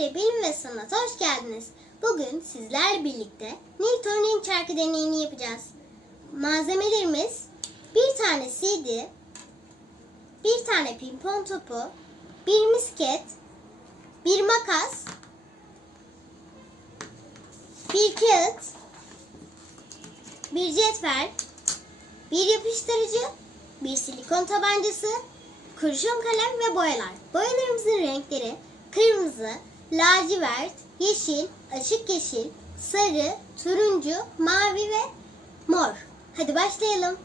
bir bilim ve sanata hoş geldiniz. Bugün sizlerle birlikte Newton'un çarkı deneyini yapacağız. Malzemelerimiz bir tane CD, bir tane pimpon topu, bir misket, bir makas, bir kağıt, bir cetvel, bir yapıştırıcı, bir silikon tabancası, kurşun kalem ve boyalar. Boyalarımızın renkleri kırmızı, lacivert, yeşil, açık yeşil, sarı, turuncu, mavi ve mor. Hadi başlayalım.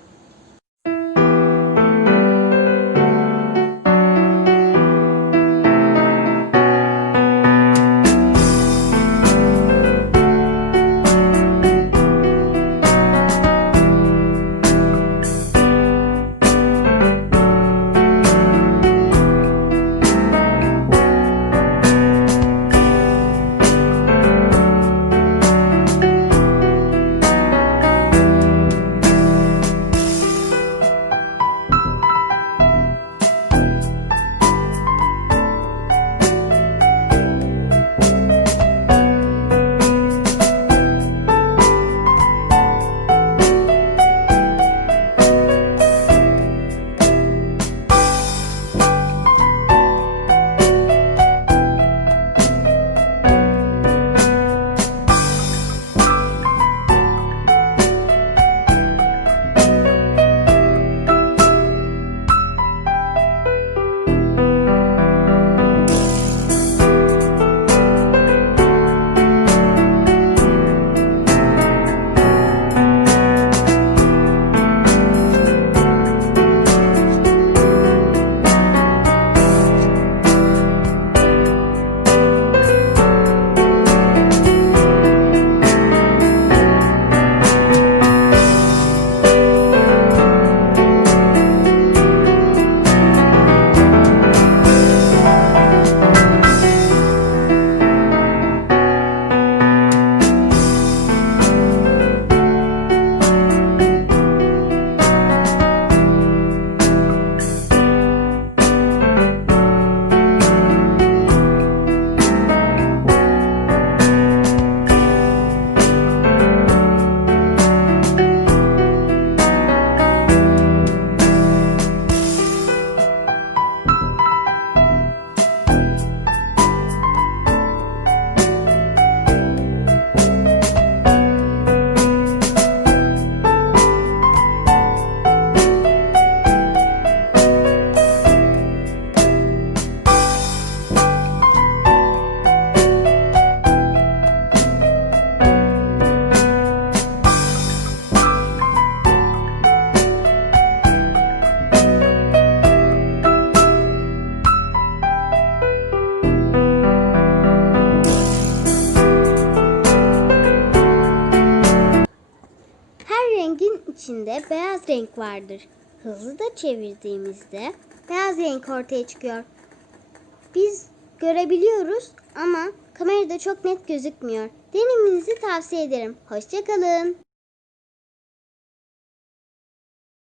İçinde beyaz renk vardır. Hızlı da çevirdiğimizde beyaz renk ortaya çıkıyor. Biz görebiliyoruz ama kamerada çok net gözükmüyor. Denemenizi tavsiye ederim. Hoşçakalın.